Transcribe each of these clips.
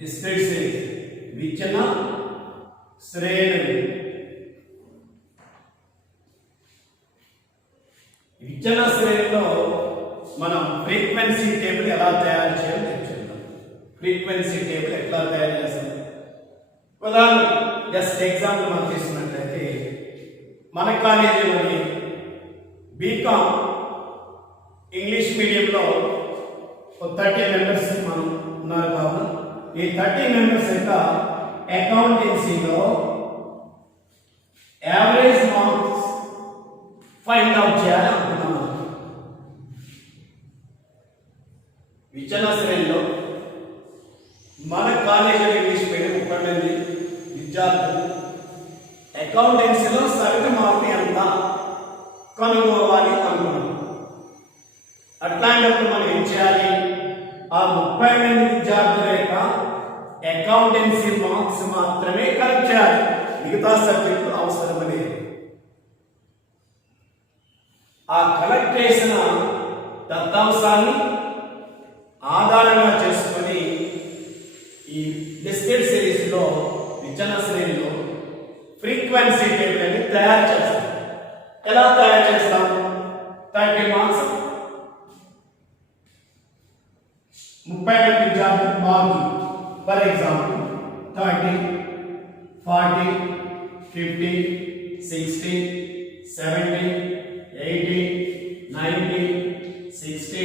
Discrete series విచన శ్రేణులు. విచన శ్రేణిలో మనం ఫ్రీక్వెన్సీ టేబుల్ ఎలా తయారు చేయాలో నేర్చుకుందాం. ఫ్రీక్వెన్సీ టేబుల్ ఎట్లా తయారు చేస్తాం? ఉదాహరణ జస్ట్ ఎగ్జాంపుల్ మనం తీసుకున్నట్లయితే మన కాలేజీలోని బీకామ్ ఇంగ్లీష్ మీడియంలో 30 మెంబర్స్ మనం ఉన్నారు కావున ఈ 30 మెంబర్స్ యొక్క అకౌంటెన్సీలో యావరేజ్ మార్క్స్ ఫైండ్ అవుట్ చేయాలి అనుకున్నాను. విచన శ్రేణిలో మన కాలేజీలో ఇంగ్లీష్ మీడియం 30 మంది విద్యార్థులు అకౌంటెన్సీలో సగటు మార్కులు ఎంత కనుగోవాలి అనుకున్నాం. అట్లాంటప్పుడు మనం ఏం చేయాలి? ఆ 30 మంది విద్యార్థుల యొక్క అకౌంటెన్సీ మార్క్స్ మాత్రమే కలెక్ట్ చేయాలి, మిగతా సబ్జెక్టులు అవసరం లేదు. ఆ కలెక్ట్ చేసిన దత్తాంశాన్ని ఆధారంగా చేసుకొని ఈ డిస్క్రీట్ సిరీస్ లో విచన శ్రేణిలో ఫ్రీక్వెన్సీ టేబుల్ అని తయారు చేస్తాం. ఎలా తయారు చేస్తాం? 30 మార్క్స్ 30 విద్యార్థుల మార్కులు. For example 30, 40, 50, 60, 70, 80, 90, 60,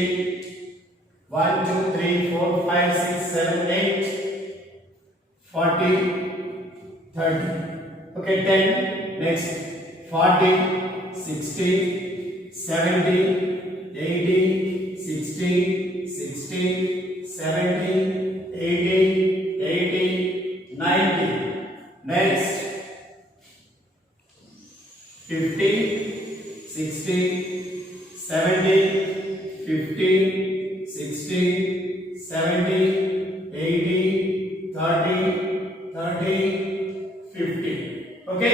1, 2, 3, 4, 5, 6, 7, 8, 40, 30. Okay, 10. Next 40, 60, 70, 80, 60, 60, 70, 80, 80, 90. Next 50, 60, 70, 50, 60, 70, 80, 30, 30, 50. Okay,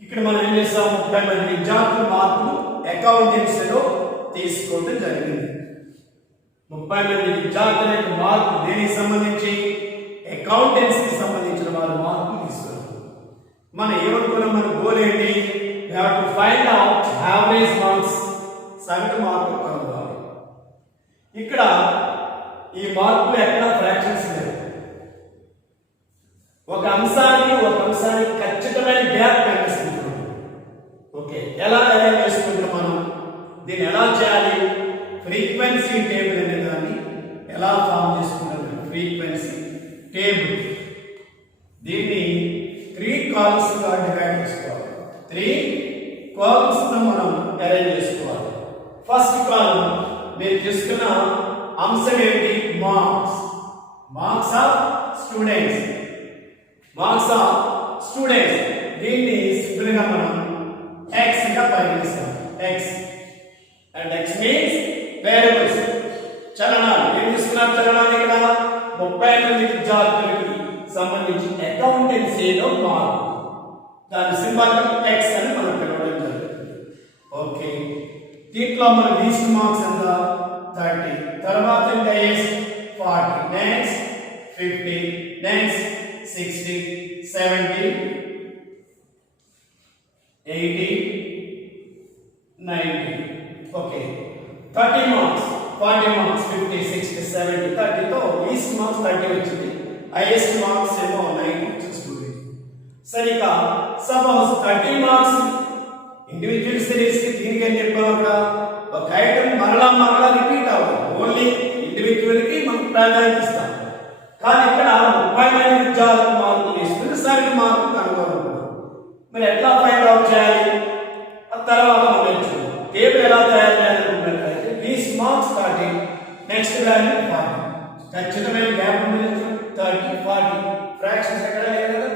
ఇక్కడ మనం ఏం చేస్తాం? 30 మంది విద్యార్థుల మార్కులు అకౌంటెన్సీలో తీసుకోవడం జరిగింది. 30 మంది విద్యార్థుల యొక్క మార్కు దేనికి సంబంధించి? అకౌంటెన్సీకి సంబంధించిన వారి మార్కులు తీసుకున్నాం. మనం ఏమనుకున్నాం? మన గోల్ ఏంటి? we have to find out average marks, సగటు మార్కులు కనుగొనాలి. ఇక్కడ ఈ మార్కులు ఎక్కడ ఫ్రాక్షన్స్ లేవు. ఒక అంశానికి ఖచ్చితమైన గ్యాప్ కనిపిస్తుంది. ఓకే, ఎలా అరేంజ్ చేసుకుంటాం మనం? దీన్ని ఎలా చేయాలి? ఫ్రీక్వెన్సీ టేబుల్ అనే దాన్ని ఎలా ఫామ్ చేసుకుంటాం? ఫ్రీక్వెన్సీ టేబుల్ దీన్ని 3 కాలమ్స్ గా డివైడ్ చేసుకోవాలి. 3 కాలమ్స్ తో మనం అరేంజ్ చేసుకోవాలి. ఫస్ట్ కాలమ్ నేను తీసుకున్న అంశం ఏంటి? Marks. Marks of students. Marks of students దీన్ని సింపుల్ గా మనం x గా పరిగణిస్తాం. x and x means variables, చలనాలు. ఏం తీసుకున్నాం? చలనాలు. ఇక్కడ 30 మంది విద్యార్థులకి సంబంధించి అకౌంటెన్సీలో మార్క్, దాని సింబల్ x అని మనం పిలవడం జరుగుతుంది. ఓకే, దీంట్లో మన లీస్ట్ మార్క్స్ ఎంత? 30. తర్వాత highest 40, next 50, next 60, 70, 80, 90. Okay, 30 marks 40 marks 50, 60, 70, 30 తో లీస్ట్ మార్క్స్ 30 వచ్చింది. హైయెస్ట్ మార్క్స్ ఏమో 90 చూస్తుంది. సరిగా సపోజ్ 30 మార్క్స్ ఇండివిజువల్ సిరీస్ కి దీనికి ఏం చెప్పారు? ఒక ఐటమ్ మరలా రిపీట్ అవ్వదు. ఓన్లీ ఇండివిజువల్ కి మనం ప్రాధాన్యత ఇస్తాం. కానీ ఇక్కడ 30 మంది విద్యార్థుల మార్కులు తీసుకుని సగటు మార్కులు కనుగొనుకున్నాం. మరి ఎట్లా ఫైండ్ అవుట్ చేయాలి? ఆ తర్వాత మనం నేర్చుకుందాం. టేబుల్ ఎలా తయారు చేయాలనుకున్నట్లయితే లీస్ట్ మార్క్స్ 30, నెక్స్ట్ వాల్యూ 40. ఖచ్చితమైన గ్యాప్ ఉంది. 30, 40 ఫ్రాక్షన్స్ ఎక్కడ లేదు కదా.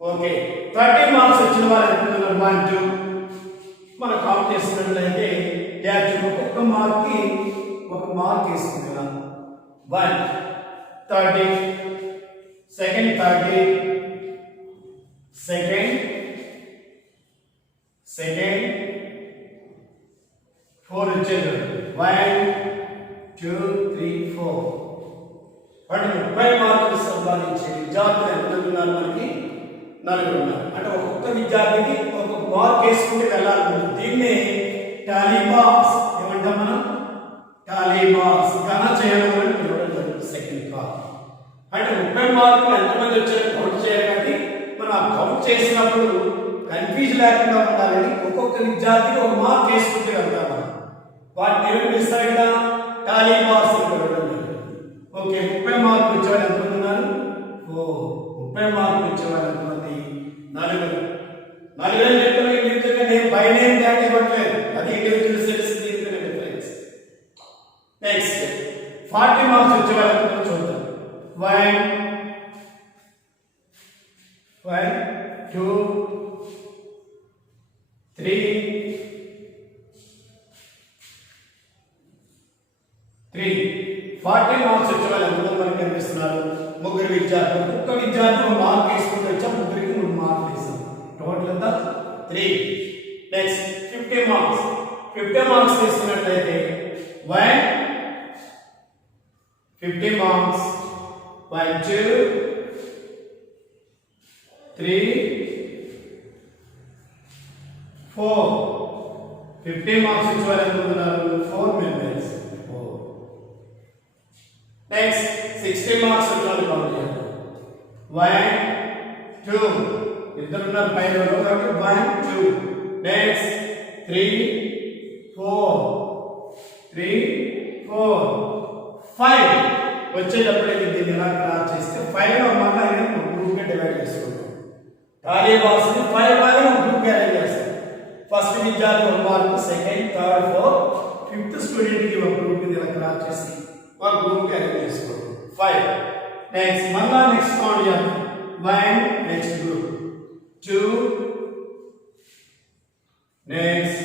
ఓకే, 30 మార్క్స్ వచ్చిన వారు అనుకున్నారు 1, 2 మనం కౌంట్ చేసినట్లయితే ఒక్కొక్క మార్క్ కి ఒక మార్క్ వేస్తుంది కదా. 1, 30, సెకండ్ 30, సెకండ్ 4 వచ్చేది. 1, 2, 3, 4 వాటి 30 మార్కులు సంపాదించే విద్యార్థులు ఎంతమంది ఉన్నారు? మనకి 4 ఉన్నారు. అంటే ఒక్కొక్క విద్యార్థికి ఒక్కొక్క మార్క్ వేసుకుంటే వెళ్ళాలి. దీన్ని టాలీ మార్క్స్ ఏమంటాం మనం? టాలీ మార్క్స్ ఘన చేయడం అని పిలవడం జరుగుతుంది. సెకండ్ కాల్ అంటే 30 మార్కులు ఎంతమంది వచ్చారో కౌంట్ చేయాలి. కాబట్టి మనం ఆ కౌంట్ చేసినప్పుడు కన్ఫ్యూజ్ లేకుండా ఉండాలని ఒక్కొక్క విద్యార్థికి ఒక మార్క్ వేసుకుంటే వెళ్తాం మనం. వాటిని ఏమి పిలుస్తారు? ఇక్కడ టాలీ మార్క్స్ పిలవడం జరుగుతుంది. ఓకే, 30 మార్కులు వచ్చేవాళ్ళు ఎంతమంది ఉన్నారు? 30 మార్కులు వచ్చేవాళ్ళు ఎంతమంది? 4. 4 చెప్పిన ఇండివిజువల్గా నేను బై నేమ్ ట్యాగ్ ఇవ్వట్లేదు. అది ఇండివిజువల్ సెల్స్ దీనికి డిఫరెన్స్. నెక్స్ట్ 40 మార్క్స్ వచ్చేవాళ్ళు ఎంతమంది చూద్దాం. 1 2 3 40 మార్క్స్ వచ్చే వాళ్ళు ఎంతమంది మనకి కనిపిస్తున్నారు? 3 విద్యార్థులు. ఒక్క విద్యార్థి మార్క్ వేసుకుంటూ వచ్చా 3కి 3 మార్కులు వేసాం. టోటల్ ఎంత? 3. Next 50 marks. 50 మార్క్స్ తీసుకున్నట్లయితే 50 మార్క్స్ 1 2 3 4. 50 మార్క్స్ వచ్చే వాళ్ళు ఎంతమంది? 4 మెంబర్స్. Next 60 marks వచ్చాలి కౌంట్ చేయాలి. 1 2 ఇద్దరు ఉన్నారు పైన కాబట్టి 1 2. నెక్స్ట్ 3 4 5 వచ్చేటప్పటికి దీన్ని ఎలా క్రాస్ చేస్తే 5 లో మళ్ళీ ఒక గ్రూప్ గా డివైడ్ చేసుకుంటాం. టాలీ బాక్స్ ని 5 లాగా ఒక గ్రూప్ గా అరేంజ్ చేస్తాం. ఫస్ట్ విద్యార్థి 1 mark, second, third, fourth, fifth student కి ఒక గ్రూప్ ని ఇలా క్రాస్ చేసి ఒక గ్రూప్ కి అరేంజ్ చేసుకోండి. 5. నెక్స్ట్ మళ్ళా నెక్స్ట్ కౌంట్ చేద్దాం. 1 next group 2 next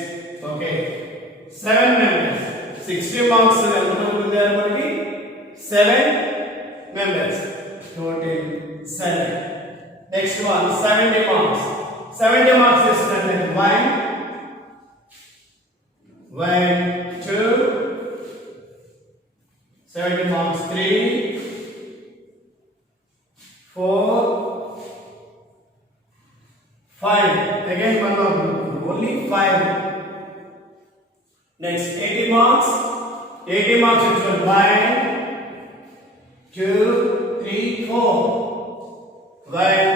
okay 7 members. 60 marks ఎంతమంది పొందారు మనకి? 7 members. Total 7. Next one 70 marks. 70 marks ఇస్తున్నట్లయితే 1 2 70 marks 3 4 5. Again one more group, only 5. Next 80 marks. 80 marks is 1 2 3 4. 1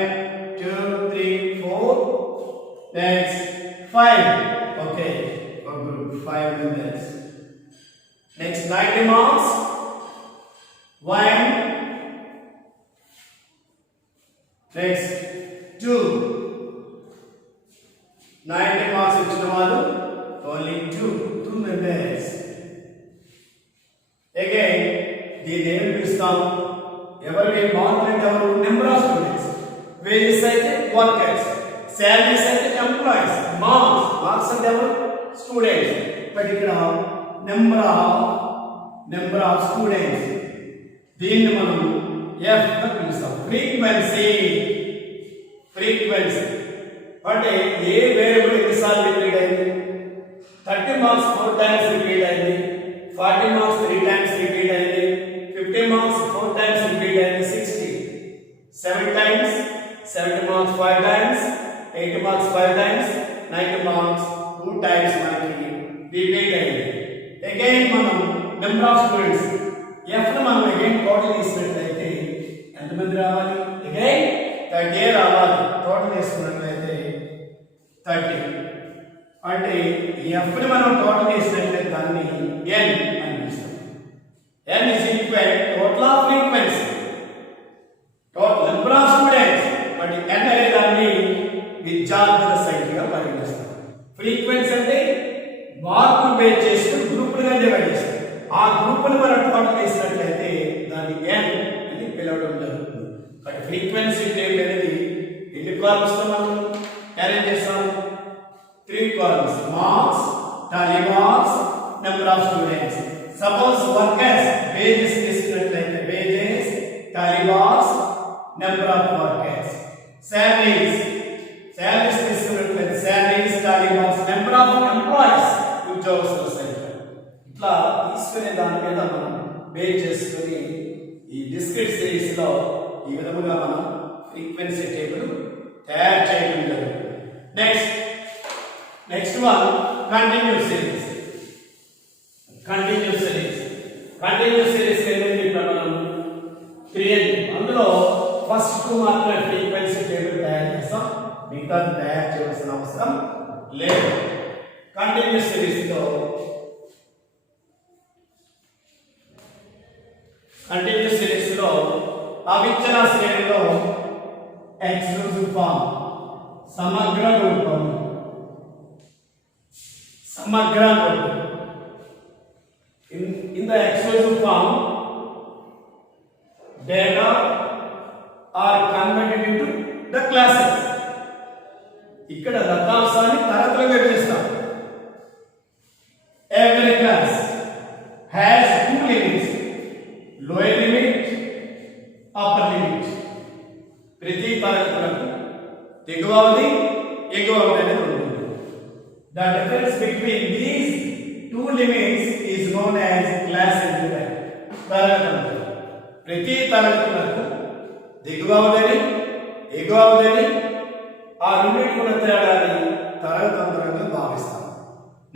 2 3 4. Next 5. Okay, one group 5 members. Next 90 marks. 1 next 2. 90 marks వచ్చిన వాళ్ళు only 2 members. Again దీన్ని ఏం పిలుస్తాం? ఎవరికి మార్కులు అంటే ఎవరు? Number of students. వేజెస్ అయితే వర్కర్స్, సాలరీస్ అయితే ఎంప్లాయీస్, మార్క్స్ అంటే ఎవరు? స్టూడెంట్స్. బట్ ఇక్కడ నెంబర్ ఆఫ్ స్టూడెంట్స్ దీన్ని మనం F గా పిలుస్తాం. ఫ్రీక్వెన్సీ అంటే ఏ వేరియబుల్ ఎన్నిసార్లు రిపీట్ అయింది? 30 మార్క్స్ 4 టైమ్స్ రిపీట్ అయింది, 40 మార్క్స్ 3 టైమ్స్ రిపీట్ అయింది, 50 మార్క్స్ 4 టైమ్స్ రిపీట్ అయింది, 60 7 times, 70 marks 5 times, 80 marks 5 times, 90 marks 2 times మనకి రిపీట్ అయింది. అగైన్ మనం నెంబర్ ఆఫ్ స్టూడెంట్స్ F ను మనం అగైన్ టోటల్ తీసుకున్నట్లయితే ఎంతమంది రావాలి? అగైన్ 30 రావాలి. టోటల్ తీసుకున్నట్లయితే 30. అంటే F ని మనం టోటల్ తీసుకున్నట్లయితే దాన్ని N అని పిలుస్తాం. N is equal total of frequency, total number of students. But N అనే దాన్ని విద్యార్థుల సంఖ్యగా పరిగణిస్తాం. ఫ్రీక్వెన్సీ అంటే మార్కులు బేస్ చేసుకుని గ్రూపులుగా డివైడ్ చేస్తాం. ఆ గ్రూపును మనం టోటల్ చేసినట్లయితే దాన్ని N అని పిలవడం జరుగుతుంది. బట్ ఫ్రీక్వెన్సీ టేబుల్ అనేది ఎన్ని కాలమ్స్ తో మనం అరేంజ్ చేస్తాం? 3 columns. Marks, tally marks, number of students. Suppose workers wages తీసుకున్నట్లయితే wages, tally marks, number of workers. Salaries తీసుకున్నట్లయితే salaries, tally marks, number of employees, ఉద్యోగస్తుల సంఖ్య. ఇట్లా తీసుకునే దాని మీద మనం బేస్ చేసుకుని ఈ డిస్క్రీట్ సిరీస్ లో ఈ విధముగా మనం ఫ్రీక్వెన్సీ టేబుల్ తయారు చేయడం జరుగుతుంది. Next one continuous series. Continuous series ఏంటంటే ఇక్కడ మనం క్రియేట్ అందులో ఫస్ట్ మాత్రమే ఫ్రీక్వెన్సీ టేబుల్ తయారు చేస్తాం, మిగతాది తయారు చేయాల్సిన అవసరం లేదు. కంటిన్యూస్ సిరీస్ లో అవిచ్ఛిన్న శ్రేణిలో ఎక్స్క్లూజివ్ ఫామ్ సమగ్ర రూపం in the exclusive form data are converted into the classes. ఇక్కడ దత్తాంశాన్ని తరగతులుగా విభజిస్తాం. Every class has two limits, lower limit, upper limit. ప్రతి తరగతులకు దిగువ అవధి ఎగువ అవధి అనేది ఉంటుంది. The difference between these two limits is known as class interval. తరగతులు ప్రతి తరగతులకు దిగువ అవధిని ఎగువ అవధిని ఆ రెండింటి ఉన్న తేడాన్ని తరగతంత్రంగా భావిస్తాం.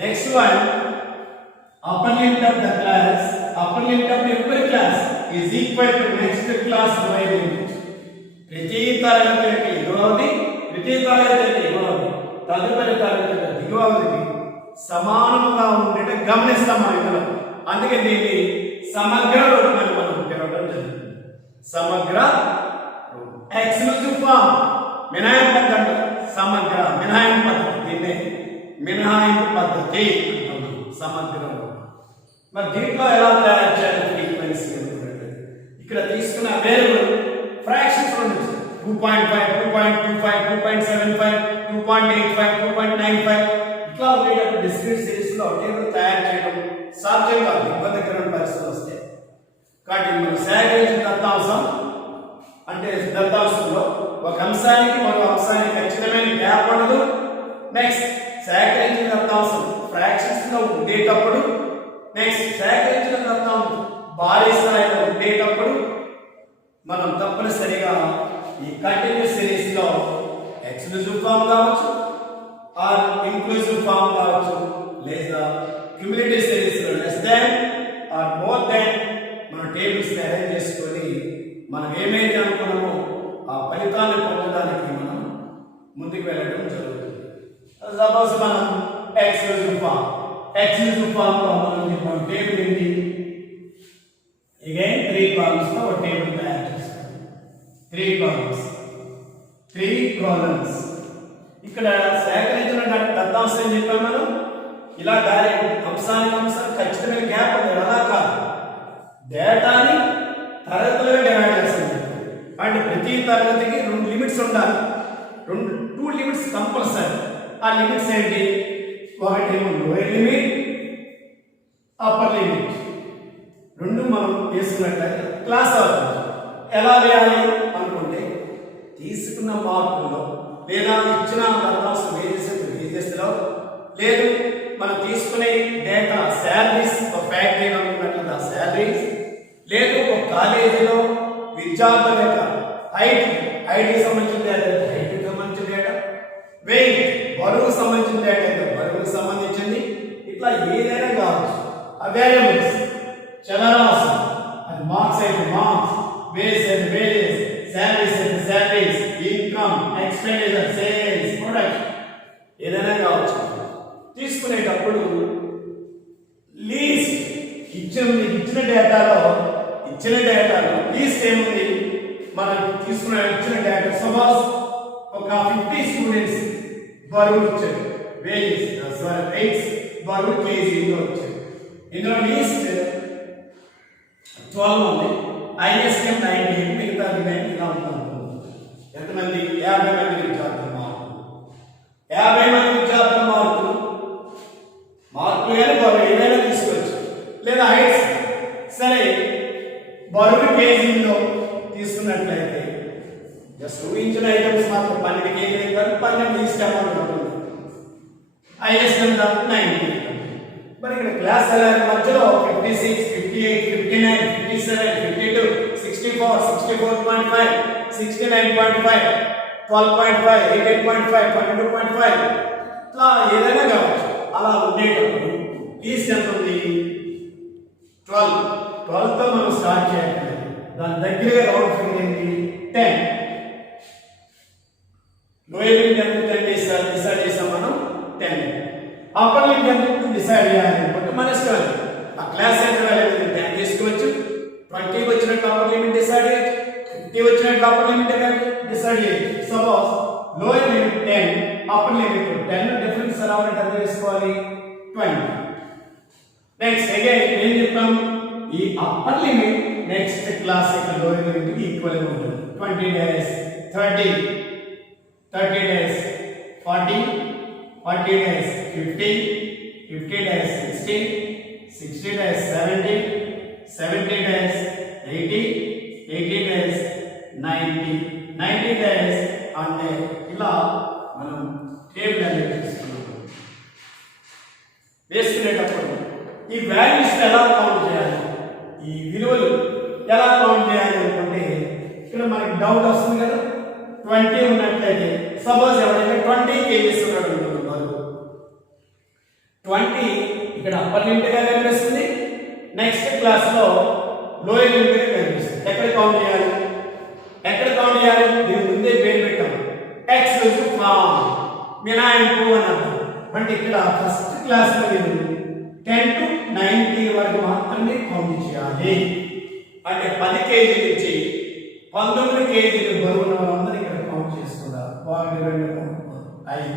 Next one upper limit of the class, upper limit of every class is equal to next class lower limit. ప్రతి తరగతి యొక్క ఎగువ అవధి ప్రతి తరగతి యొక్క ఎగువ అవధి తదుపరి తరగతి యొక్క దిగువ అవధిని సమానంగా ఉండేట గమనిస్తాం మనం ఇందులో. అందుకే దీన్ని సమగ్ర రూపం అని మనం పిలవడం జరుగుతుంది. సమగ్ర ఎక్స్క్లూజివ్ ఫామ్ మినహాయింపు పద్ధతి, సమగ్ర మినహాయింపు పద్ధతి, దీన్ని మినహాయింపు పద్ధతి అంటున్నాం. సమగ్ర రూపం. మరి దీంట్లో ఎలా తయారు చేయాలి ఫ్రీక్వెన్సీ అనుకున్నట్టు ఇక్కడ తీసుకున్న వేరియబుల్ ఫ్రాక్షన్స్ ఉన్నాయి. 2.5, 2.25, 2.75, 2.85, 2.95 ఇట్లా ఉండేటప్పుడు డిస్క్రీట్ సిరీస్ లో టేబుల్ తయారు చేయడం సాధ్యం కాదు, ఇబ్బందికరమైన పరిస్థితులు వస్తాయి. కాబట్టి మనం సేకరించిన దత్తాంశం అంటే దత్తాంశంలో ఒక అంశానికి మరో అంశానికి ఖచ్చితమైన గ్యాప్ ఉండదు. నెక్స్ట్ సేకరించిన దత్తాంశం ఫ్రాక్షన్స్ లో ఉండేటప్పుడు, నెక్స్ట్ సేకరించిన దత్తాంశం భారీ స్థాయిలో ఉండేటప్పుడు మనం తప్పనిసరిగా ఈ కంటిన్యూస్ సిరీస్ లో ఎక్స్క్లూజివ్ ఫామ్ కావచ్చు ఆర్ ఇంక్లూజివ్ ఫామ్ కావచ్చు లేదా క్యుములేటివ్ సిరీస్ లో less than or more than మన టేబుల్స్ అరేంజ్ చేసుకొని మనం ఏమైతే అనుకున్నామో ఆ ఫలితాన్ని పొందడానికి మనం ముందుకు వెళ్ళడం జరుగుతుంది. సపోజ్ మనం ఎక్స్క్లూజివ్ ఫామ్ లో మనం టేబుల్ ఏంటి again 3 columns లో ఒక టేబుల్ తయారు చేస్తాం. 3 columns ఇక్కడ సేకరించిన దత్తాంశం చెప్పాం మనం. ఇలా డైరెక్ట్ అంశానికి అంశం ఖచ్చితమైన గ్యాప్ ఉంది, అలా కాదు. డేటాని తరగతులుగా డివైడ్ చేస్తుంది. అంటే ప్రతి తరగతికి 2 లిమిట్స్ ఉండాలి. 2 లిమిట్స్ కంపల్సరీ. ఆ లిమిట్స్ ఏంటి? ఒకటేమో లోయర్ లిమిట్, అప్పర్ లిమిట్. 2 మనం వేసుకున్నట్లయితే క్లాస్ అవుతుంది. ఎలా వేయాలి అనుకుంటే తీసుకున్న మార్కుల్లో లేదా ఇచ్చిన దత్తాంశం వేజెస్లో లేదు మనం తీసుకునే డేటా శాలరీస్, ఒక ఫ్యాక్టరీలో ఉన్నట్లుగా శాలరీస్, లేదు ఒక కాలేజీలో విద్యార్థుల యొక్క హైట్కి సంబంధించిన డేటా హైట్కి సంబంధించిన డేటా, వెయిట్ బరువుకు సంబంధించిన డేటా అయితే బరువుకు సంబంధించింది. ఇట్లా ఏదైనా కావచ్చు. ఆ వేరియబుల్స్ చలరాశి అది మార్క్స్ అయితే మార్క్స్, వేజెస్ అయితే వేజెస్, శాలరీస్ అయితే salaries, income, expenditure, sales, production ఏదైనా కావచ్చు. తీసుకునేటప్పుడు లీస్ట్ ఇచ్చిన డేటాలో లీస్ట్ ఏముంది? మనం తీసుకున్న ఇచ్చిన డేటా సపోజ్ ఒక 50 స్టూడెంట్స్ బరువు ఇచ్చారు, వెయిట్స్ బరువు కేజీలో వచ్చారు. ఇందులో లీస్ట్ 12 ఉంది, హైయెస్ట్ 90, మిగతా 90 ఇలా ఉంటాం. ఎంతమంది? 50 మంది విద్యార్థుల మార్కులు. 50 మంది విద్యార్థుల మార్కులు కానీ బరువు ఏదైనా తీసుకోవచ్చు, లేదా హైట్స్. సరే బరువు కేజీలో తీసుకున్నట్లయితే జస్ట్ ఊహించిన ఐటమ్స్ మాత్రం 12 కేజీలు కాదు, 12 లీస్ట్ అమౌంట్ ఉంటుంది. హైయెస్ట్ 90. మరి ఇక్కడ క్లాస్ మధ్యలో 56, 58, 59, 57, 52, 64, 64.5, 69.5, 12.5, 18.5, 22.5 ఇట్లా ఏదైనా కావచ్చు. అలా ఉండేటప్పుడు లీస్ట్ ఎంత ఉంది? 12. 12తో మనం స్టార్ట్ చేయాలి. దాని దగ్గరగా రౌండ్ ఫిగర్ ఏంటి? 10. లోయర్ లిమిట్ ఎంత డిసైడ్ చేసాం మనం? 10. అప్పర్ లిమిట్ ఎంత డిసైడ్ చేయాలి అంటే మన ఇష్టం. ఆ క్లాస్ సెంటర్ వాల్యూ 10 తీసుకోవచ్చు. 20 వచ్చినట్టు అప్పర్ లిమిట్ డిసైడ్ చేయొచ్చు. 50 వచ్చినట్టు అప్పర్ లిమిట్ డిసైడ్ చేయొచ్చు. Suppose lower limit 10, upper limit 10, difference ఎలా ఉంటే ఎంత తీసుకోవాలి? 20. నెక్స్ట్ అగైన్ ఏం చెప్తాం? ఈ అప్పర్ లిమిట్ నెక్స్ట్ క్లాస్ యొక్క లోయర్ లిమిట్ కి ఈక్వల్ గా ఉంటుంది. 20 days 30, 30 days 40, 40 days 50, 50 days 60, 60 days 70, 70 days 80, 80 days 90, 90 days అంటే ఇలా మనం టేబుల్ అనేది వేసుకునేటప్పుడు ఈ వాల్యూస్ ఎలా కౌంట్ చేయాలి, ఈ విలువలు ఎలా కౌంట్ చేయాలి అనుకుంటే ఇక్కడ మనకి డౌట్ వస్తుంది కదా. 20 ఉన్నట్లయితే సపోజ్ ఎవరైనా 20 kgs ఉన్నాడు అనుకుంటున్నారు. 20 ఇక్కడ అప్పర్ లిమిట్ గా కనిపిస్తుంది. నెక్స్ట్ క్లాస్ లో లోయర్ లిమిట్ గా కనిపిస్తుంది. ఎక్కడ కౌంట్ చేయాలి? దీని ముందే పేరు పెట్టాము, ఎక్స్క్లూజివ్ ఫామ్, మినహాయింపు అని అర్థం. అంటే ఇక్కడ ఫస్ట్ క్లాస్ లో 10 to 19 వరకు మాత్రమే కౌంట్ చేయాలి. అంటే 10 kg నుంచి 19 kg బరువు ఉన్న వాళ్ళందరూ ఇక్కడ కౌంట్ చేసుకుంటారు. 1 2 3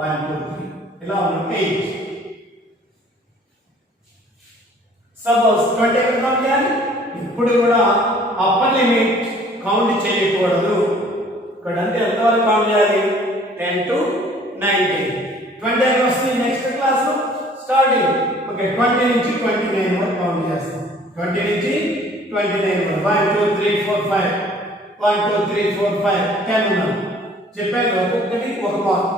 1 2 3 ఇలా 8. సపోజ్ 20 ఎక్కడ కౌంట్ చేయాలి? ఇప్పుడు కూడా అప్పర్ లిమిట్ కౌంట్ చేయకూడదు. ఇక్కడ అంటే ఎంతవరకు కౌంట్ చేయాలి? 10 to 19. 20 ఎక్కడ వస్తుంది? నెక్స్ట్ క్లాస్ లో స్టార్టింగ్. ఓకే, 20 నుంచి 29 వరకు కౌంట్ చేస్తాం. 20 నుంచి 29 వరకు 1 2 3 4 5 1 2 3 4 5 10 ఉన్నాం. చెప్పాను ఒక్కొక్కటి ఒక మార్క్.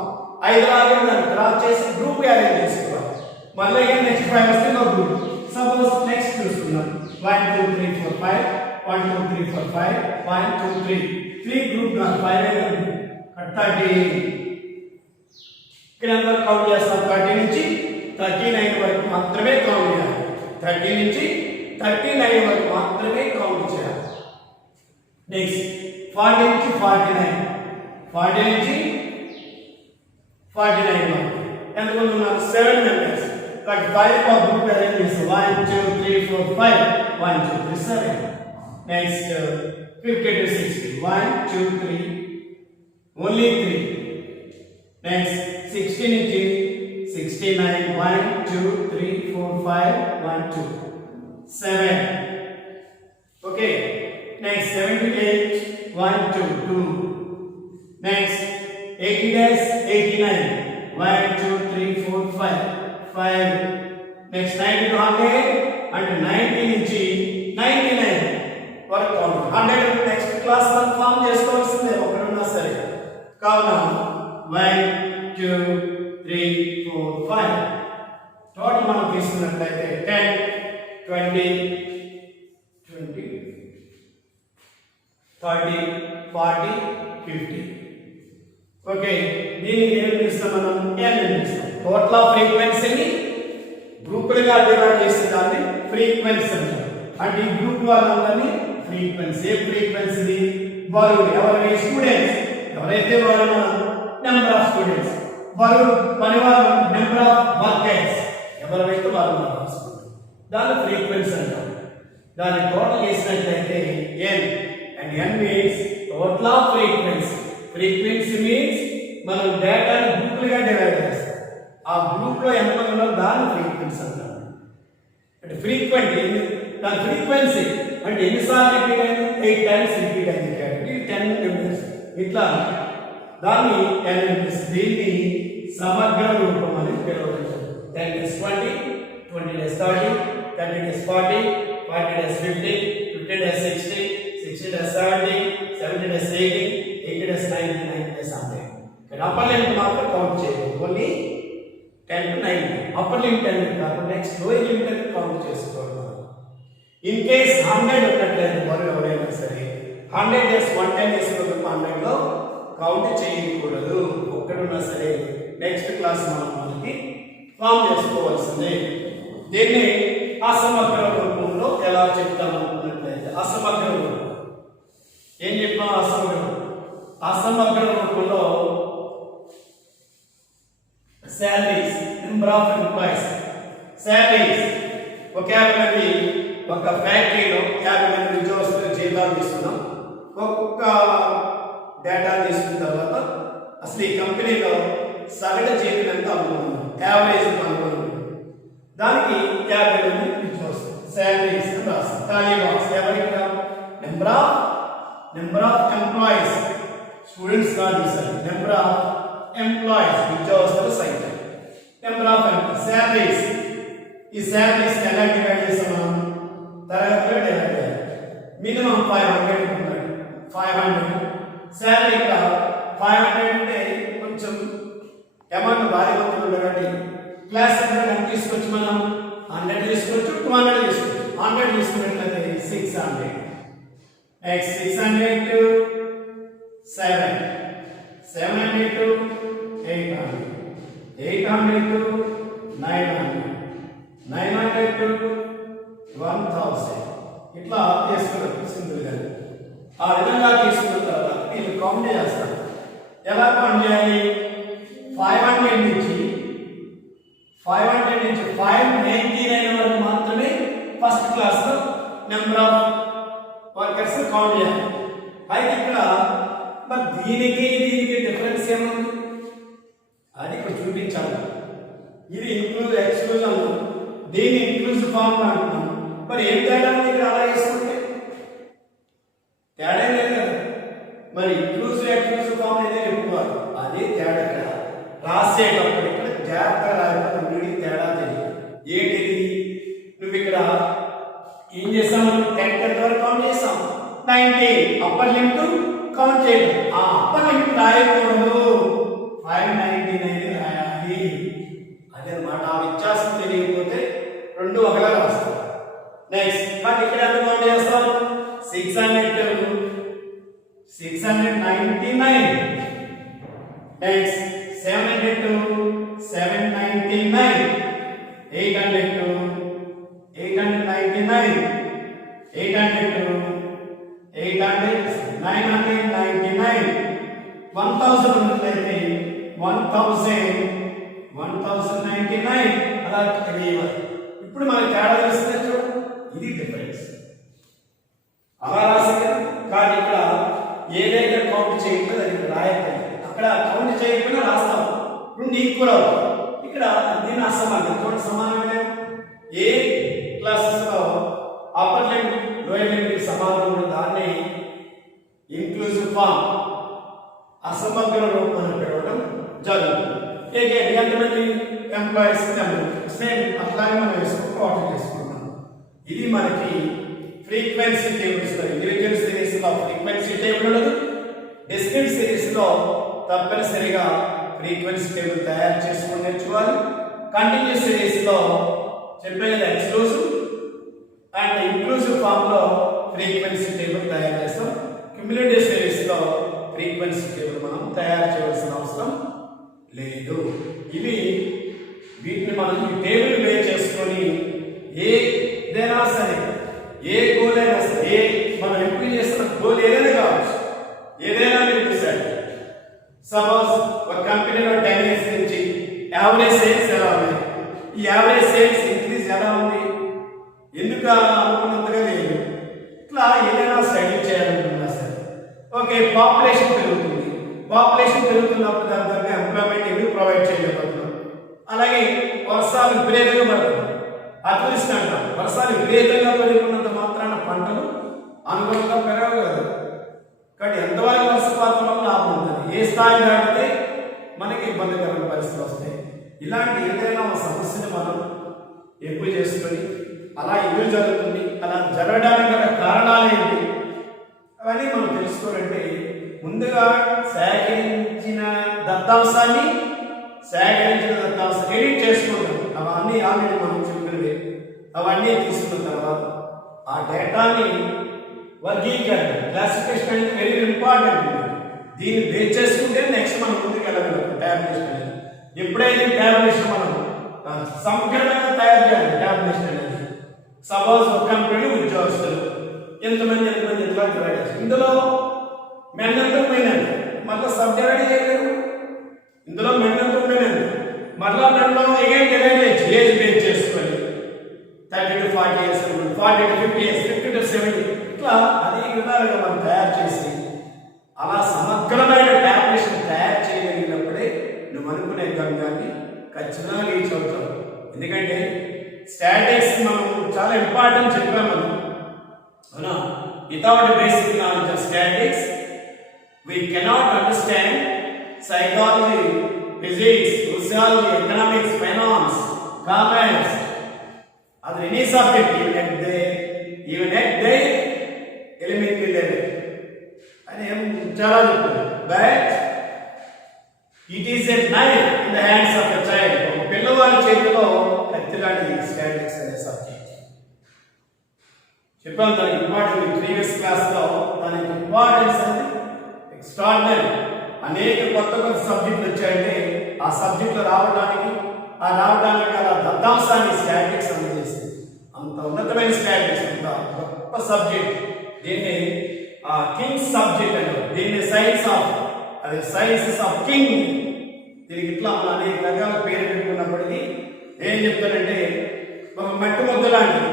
5 లాగా దాన్ని క్రాస్ చేసి గ్రూప్ అరేంజ్ చేసుకోవాలి. మళ్ళీ నెక్స్ట్ 5 వస్తే ఒక గ్రూప్. సపోజ్ నెక్స్ట్ చూస్తున్నాం 1 2 3 4 5 1 2 3 4 5 1 2 3 3 గ్రూప్ నా 5 అయితే 30. ఇక్కడ ఎంత కౌంట్ చేస్తాం? 30 నుంచి 39 వరకు మాత్రమే కౌంట్ చేయాలి. 30 నుంచి 39 వరకు మాత్రమే కౌంట్ చేయాలి. నెక్స్ట్ 40 నుంచి 49, 40 నుంచి 49 వరకు ఎంతమంది ఉన్నారు? 7 మెంబర్స్. 5 ఒక గ్రూప్ అరేంజ్ చేస్తాం. 1 2 3 4 5 1 2 3 7. Next 50 to 60 1 2 3 only 3. నెక్స్ట్ 60 నుంచి 69 1 2 3 4 5 1 2 7. Okay, next 78 1 2 2. Next 80 days 89 1 2 3 4 5 5. Next 90 to 100 అంటే 90 నుంచి 99 వరకు కౌంట్. 100 నెక్స్ట్ క్లాస్ మనం ఫామ్ చేసుకోవాల్సిందే ఒకరున్నా సరే. కావున 1 2 3 4 5 టోటల్ మనం తీసుకున్నట్లయితే 10 20 20 30 40 50. ఓకే, దీనికి ఏం చేస్తాం మనం? n చేస్తాం. టోటల్ ఆఫ్ ఫ్రీక్వెన్సీని గ్రూపులుగా డివైడ్ చేస్తే దాన్ని ఫ్రీక్వెన్సీ అంటారు. అంటే ఈ గ్రూప్ వాళ్ళందరినీ ఫ్రీక్వెన్సీ. ఫ్రీక్వెన్సీ బరువు ఎవరి స్టూడెంట్స్ ఎవరైతే వారు నెంబర్ ఆఫ్ స్టూడెంట్స్, బరువు పనివారు నెంబర్ ఆఫ్ వర్కర్స్ ఎవరైతే వారు రాసుకుంటారు దాన్ని ఫ్రీక్వెన్సీ అంటారు. దాన్ని టోటల్ చేసినట్లయితే n and n means total of frequency. Frequency means మనం డేటాని గ్రూపులుగా డివైడ్ చేస్తాం. ఆ గ్రూప్ లో ఎంతమంది ఉన్నారో దాన్ని ఫ్రీక్వెన్సీ అంటారు. అంటే ఫ్రీక్వెంట్ దాని ఫ్రీక్వెన్సీ అంటే ఎన్నిసార్లు రిపీట్ అయింది? 8 times రిపీట్ అయింది. 10 minutes ఇట్లా దాన్ని 10 minutes. దీన్ని సమగ్ర రూపం అని పిలువబడుతుంది. 10 days 20, 20 days 30, 30 days 40, 40 days 50, 50 days 60, 60 days 70, 70 days 80, 80 days 90, 90 days 100. ఇక్కడ అప్పర్ లిమిట్ మాత్రం కౌంట్ చేయకూడదు. ఓన్లీ 10 to 90 అప్పర్ లిమిట్ అనేది కాకుండా నెక్స్ట్ లోయర్ లిమిట్ అనేది కౌంట్ చేసుకోవాలి. ఇన్ కేస్ 100 ఉన్నట్లయితే వారు ఎవరైనా సరే 100 డేస్ 110 డేస్ 100 లో కౌంట్ చేయకూడదు. ఒక్కడున్నా సరే నెక్స్ట్ క్లాస్ మనం మనకి ఫామ్ చేసుకోవాల్సిందే. దీన్ని అసమగ్ర రూపంలో ఎలా చెప్తామనుకున్నట్లయితే అసమగ్ర రూపం ఏం చెప్పాం? అసమగ్ర రూపంలో salaries, number of employees, salaries, vocabulary, ఒక ఫ్యాక్టరీలో 50 మంది ఉద్యోగస్తులు జీతాలు తీసుకున్నాం. ఒక్కొక్క డేటా తీసుకున్న తర్వాత అసలు ఈ కంపెనీలో సగటు జీతం ఎంత అనుకున్నాం, యావరేజ్ అనుకున్నాం. దానికి 50 మంది ఉద్యోగస్తులు salaries అని రాస్తాం. ఖాళీ బాక్స్ ఎవరికి నెంబర్ ఆఫ్ ఎంప్లాయీస్, స్టూడెంట్స్ కాదు సార్, నెంబర్ ఆఫ్ ఎంప్లాయీస్ ఉద్యోగస్తుల సంఖ్య, నెంబర్ ఆఫ్ శాలరీస్. ఈ శాలరీస్ ఎలా డివైడ్ చేస్తాం? తరగతిలో డివైడ్ చేయాలి. మినిమం 500 ఉంటాడు, 500 శాలరీ. ఇక్కడ 500 అంటే కొంచెం అమౌంట్ భారీ మొత్తం ఉండదండి. క్లాస్ ఎంత తీసుకోవచ్చు? మనం 100 తీసుకోవచ్చు, 200 తీసుకోవచ్చు. 100 తీసుకున్నట్లయితే 600. Next 600 to 7, 700 to 800, 800 to 900, 900 to 1000. ఇట్లా తీసుకున్నట్టు సింపుల్ గా ఆ విధంగా తీసుకున్న తర్వాత వీళ్ళు కౌంట్ చేస్తారు. ఎలా కౌంట్ చేయాలి? 500 నుంచి 599 వరకు మాత్రమే ఫస్ట్ క్లాస్ లో నెంబర్ ఆఫ్ వర్కర్స్ కౌంట్ చేయాలి. అయితే ఇక్కడ మరి దీనికి డిఫరెన్స్ ఏముంది అది ఇక్కడ చూపించాలి. ఇది ఇంక్లూజ్ ఎక్స్క్లూజన్, దీన్ని ఇంక్లూజివ్ ఫార్మ్ అంటున్నాం. మరి ఏం తేడా ఉంది ఇక్కడ? అలా చేసుకుంటే తేడా లేదు కదా. మరి ఇంక్లూజివ్ ఎక్స్క్లూజివ్ ఫార్మ్ అయితే చెప్పుకోవాలి. అదే తేడా ఇక్కడ రాసేటప్పుడు ఇక్కడ జాగ్రత్తగా రాయకపోతే మీడికి తేడా తెలియదు. ఏంటిది? నువ్వు ఇక్కడ ఏం చేసాము? 10 వరకు కౌంట్ చేసాం. 90 అప్పర్ లిమిట్ కౌంట్ చేయండి. ఆ అప్పర్ లిమిట్ రాయకూడదు, 599 రాయాలి. అదే అన్నమాట. ఆ వ్యత్యాసం తెలియకపోతే రెండు ఒకలా రాస్తాం. నెక్స్ట్ మరి ఇక్కడ ఎంత కౌంట్ చేస్తాం? 699. నెక్స్ట్ 700 to 799, 800 to 899, 800 to 800, 999, 1000 ఉన్నట్లయితే 1099 అలా తెలియాలి. ఇప్పుడు మనకి తేడా తెలుస్తుంది చూడు, ఇది డిఫరెన్స్. అలా రాసి కానీ ఇక్కడ ఏదైతే కౌంట్ చేయకుండా అది రాయట్లేదు. అక్కడ కౌంట్ చేయకుండా రాస్తాం, రెండు ఈక్వల్ అవుతాయి. ఇక్కడ దీని అసమానం చూడండి, సమానం లేదు. ఏ క్లాసెస్ లో అప్పర్ లిమిట్ లోయర్ లిమిట్ సమానం ఉన్న దాన్ని ఇంక్లూజివ్ ఫార్మ్ అసమగ్ర రూపం అని పిలవడం జరుగుతుంది. ఎంతమంది ఎంప్లాయీస్ సేమ్ అట్లాగే మనం వేసుకుంటూ చేసుకుంటాం. ఇది మనకి ఫ్రీక్వెన్సీ టేబుల్స్ లో ఇండివిజువల్ సిరీస్ లో ఫ్రీక్వెన్సీ టేబుల్ ఉండదు. డిస్క్రీట్ సిరీస్ లో తప్పనిసరిగా ఫ్రీక్వెన్సీ టేబుల్ తయారు చేసుకుని నేర్చుకోవాలి. కంటిన్యూస్ సిరీస్ లో చెప్పేది ఎక్స్క్లూజివ్ అండ్ ఇంక్లూజివ్ ఫామ్ లో ఫ్రీక్వెన్సీ టేబుల్ తయారు చేస్తాం. క్యుములేటివ్ సిరీస్ లో ఫ్రీక్వెన్సీ టేబుల్ మనం తయారు చేయవలసిన అవసరం లేదు. వీటిని మనం ఈ టేబుల్ బేస్ చేసుకొని ఏదైనా సరే, ఏ గోల్ అయినా సరే, మనం ఎంపిక చేస్తున్న గోల్ ఏదైనా కావచ్చు, ఏదైనా మీరు డిసైడ్. సపోజ్ ఒక కంపెనీలో 10 years నుంచి యావరేజ్ సేల్స్ ఎలా ఉంది, ఈ యావరేజ్ సేల్స్ ఇంక్రీజ్ ఎలా ఉంది, ఎందుకు అనుకున్నంతగా లేదు, ఇట్లా ఏదైనా స్టడీ చేయాలనుకున్నా సరే. ఓకే, పాపులేషన్ పెరుగుతుంది, పాపులేషన్ పెరుగుతున్నప్పుడు దాని తగ్గ ఎంప్లాయ్మెంట్ ఎందుకు ప్రొవైడ్ చేయలేకపోతున్నాం. అలాగే వర్షాలు విపరీతంగా పడుతుంది, అతివృష్టి అంటాం. వర్షాలు విపరీతంగా పెరుగుతున్నంత మాత్రాన పంటలు అనుగుణంగా పెరగవు కదా. కాబట్టి ఎంతవరకు వర్షపాతం వల్ల లాభం ఉంటుంది, ఏ స్థాయి దాటితే మనకి ఇబ్బందికరమైన పరిస్థితులు వస్తాయి. ఇలాంటి ఏదైనా ఒక సమస్యను మనం ఎక్కువ చేసుకొని అలా ఎందుకు జరుగుతుంది, అలా జరగడానికి గల కారణాలు ఏంటి అవన్నీ మనం తెలుసుకోవాలంటే ముందుగా సేకరించిన దత్తాంశాన్ని ఎడిట్ చేసుకుంటాం. అవన్నీ ఆల్రెడీ మనం చెప్పినవి. అవన్నీ తీసుకున్న తర్వాత ఆ డేటాని వర్గీకరణ క్లాసిఫికేషన్ అనేది వెరీ ఇంపార్టెంట్. దీన్ని బేస్ చేసుకుంటే నెక్స్ట్ మనం ముందుకు వెళ్ళగలం. ట్యాబ్లేషన్ అనేది ఎప్పుడైతే ట్యాబ్లేషన్ మనం సమగ్రంగా తయారు చేయాలి. ట్యాబ్లేషన్ అనేది సపోజ్ ఒక కంపెనీ ఉద్యోగస్తులు ఎంతమంది ఎట్లా డివైడ్ చేస్తారు. ఇందులో మెన్ ఎంత ఉమెన్ ఎంత మళ్ళీ సబ్ డివైడ్ చేయలేదు. ఇందులో మెన్ ఎంత ఉమెన్ ఎంత మళ్ళీ మెన్లో అగైన్ డివైడ్ చేయొచ్చు. ఏజ్ బేస్ చేసుకొని 30 to 40 years, 40 to 50 years, 50 to 70 ఇట్లా అనేక విధాలుగా మనం తయారు చేసి అలా సమగ్రమైన ట్యాబ్లేషన్ తయారు చేయగలిగినప్పుడే నువ్వు అనుకునే గమ్యాన్ని ఖచ్చితంగా రీచ్ అవుతావు. ఎందుకంటే స్టాటిక్స్ మనం చాలా ఇంపార్టెంట్ చెప్పాము మనం, అవునా? Without basic knowledge of statics we cannot understand psychology, physics, sociology, economics, finance, commerce, other any subject even at the elementary level. And I am chala cheptanu, but it is a knife in the hands of a child. పిల్లవాడి చేతిలో కత్తిలాంటి statics అనే subject చెప్పాను. దానికి important previous క్లాస్లో దానికి importance అనేది extraordinary. అనేక కొత్త సబ్జెక్టులు వచ్చాయంటే ఆ సబ్జెక్టులు రావడానికి అలా దత్తాంశాన్ని స్టాటిక్స్ అందజేసింది. అంత ఉన్నతమైన స్టాటిక్స్, అంత గొప్ప సబ్జెక్ట్. దీన్ని కింగ్ సబ్జెక్ట్ అంటే దీన్ని సైన్సెస్ ఆఫ్ కింగ్. దీనికి ఇట్లా మనం అనేక రకాల పేరు పెట్టుకున్నప్పటికీ ఏం చెప్తానంటే ఒక మట్టి ముద్ద లాంటిది,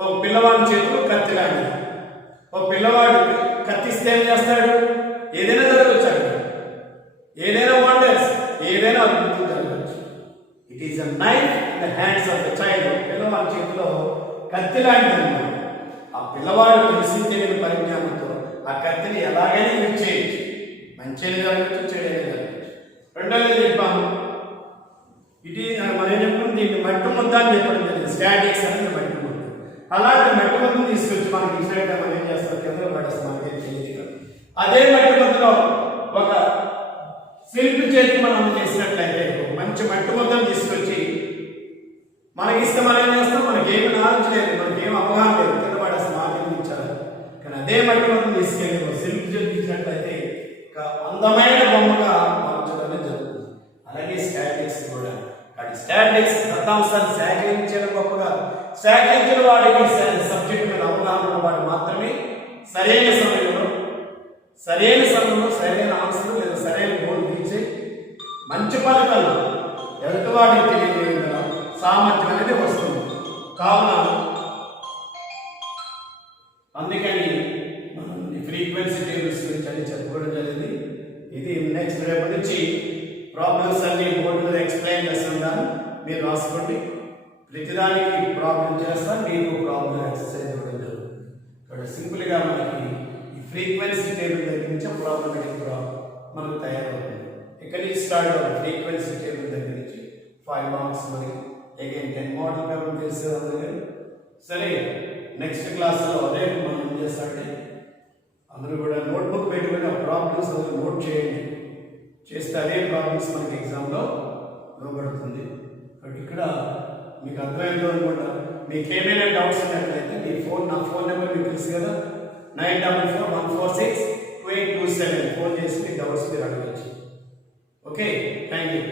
ఒక పిల్లవాడి చేతిలో కత్తి లాంటిది. ఒక పిల్లవాడు కత్తిస్తే ఏం చేస్తాడు? ఏదైనా జరగవచ్చు, ఏదైనా వండర్స్, ఏదైనా అద్భుతం జరగవచ్చు. It is a knife in the hands of the child. పిల్లవాడి చేతిలో కత్తి లాంటిది అన్నమాట. ఆ పిల్లవాడు తెలిసి తెలియని పరిజ్ఞానంతో ఆ కత్తిని ఎలాగైనా యూజ్ చేయొచ్చు. మంచిగా జరగచ్చు, చెడైనా జరగచ్చు. రెండోది చెప్పాము, ఇది మనం ఏం చెప్పాము, దీన్ని మట్టి ముద్ద అని చెప్పడం జరిగింది. స్టాటిక్స్ అనేది మట్టి ముద్ద. అలాంటి మట్టి ముద్దను తీసుకొచ్చి మనకి ఇచ్చినట్టు మనం ఏం చేస్తాం, కింద పడేస్తాం, మనకి తెలియదు. అదే మట్టి ముద్దలో ఒక శిల్పి చేతికి మనం చేసినట్లయితే మంచి మట్టి ముద్దను తీసుకొచ్చి మనకి ఇస్తే మనం ఏం చేస్తాం, మనకేమి నాలెడ్జ్ లేదు, మనకేం అవగాహన లేదు, కింద పడేస్తాం, ఆలోచించాలి. కానీ అదే మట్టి ముద్దను తీసుకెళ్ళి శిల్పి చేతికి ఇచ్చినట్లయితే అందమైన బొమ్మగా మార్చడం జరుగుతుంది. అలాగే స్టాటిక్స్ కూడా. కానీ స్టాటిక్స్ దత్తాంశాన్ని సేకరించడం గొప్పగా, సేకరించిన వాడికి సబ్జెక్టు మీద అవగాహన వాడు మాత్రమే సరైన సమయంలో సరైన ఆన్సర్ లేదా సరైన గోల్ తీర్చి మంచి ఫలితాలు ఎదుటివాడికి తెలియజేయగల సామర్థ్యం అనేది వస్తుంది. కావున అందుకని మనం ఫ్రీక్వెన్సీ టేబుల్స్ గురించి అని చెప్పుకోవడం జరిగింది. ఇది నెక్స్ట్ రేపటి నుంచి ప్రాబ్లమ్స్ అన్ని బోర్డు మీద ఎక్స్ప్లెయిన్ చేస్తుంటాను, మీరు రాసుకోండి. ప్రతిదానికి ప్రాబ్లం చేస్తాను, మీకు ప్రాబ్లం ఎక్సర్సైజ్ ఇవ్వడం జరుగుతుంది. కాబట్టి సింపుల్గా మనకి ఈ ఫ్రీక్వెన్సీ టేబుల్ దగ్గర నుంచి ప్రాబ్లమేటిక్ మనకు తయారవుతుంది. ఇక్కడ నుంచి స్టార్ట్ అవుతుంది. ఫ్రీక్వెన్సీ టేబుల్ దగ్గర నుంచి 5 మార్క్స్ మరి అగైన్ 10 మోడల్ పేపర్ చేసేవాళ్ళు. సరే, నెక్స్ట్ క్లాస్లో రేపు మనం ఏం చేస్తామంటే అందరూ కూడా నోట్బుక్ పెట్టుకుని ఆ ప్రాబ్లమ్స్ అందరూ నోట్ చేయండి. చేస్తే అదే ప్రాబ్లమ్స్ మనకి ఎగ్జామ్లో ఇవ్వబడుతుంది. కాబట్టి ఇక్కడ మీకు అర్థమైందో అనుకుంటా. మీకు ఏమైనా డౌట్స్ ఉన్నట్లయితే నా ఫోన్ నెంబర్ మీకు తెలుసు కదా, 9441462827 ఫోన్ చేసి మీ డౌట్స్ మీరు అడగచ్చు. Okay, thank you.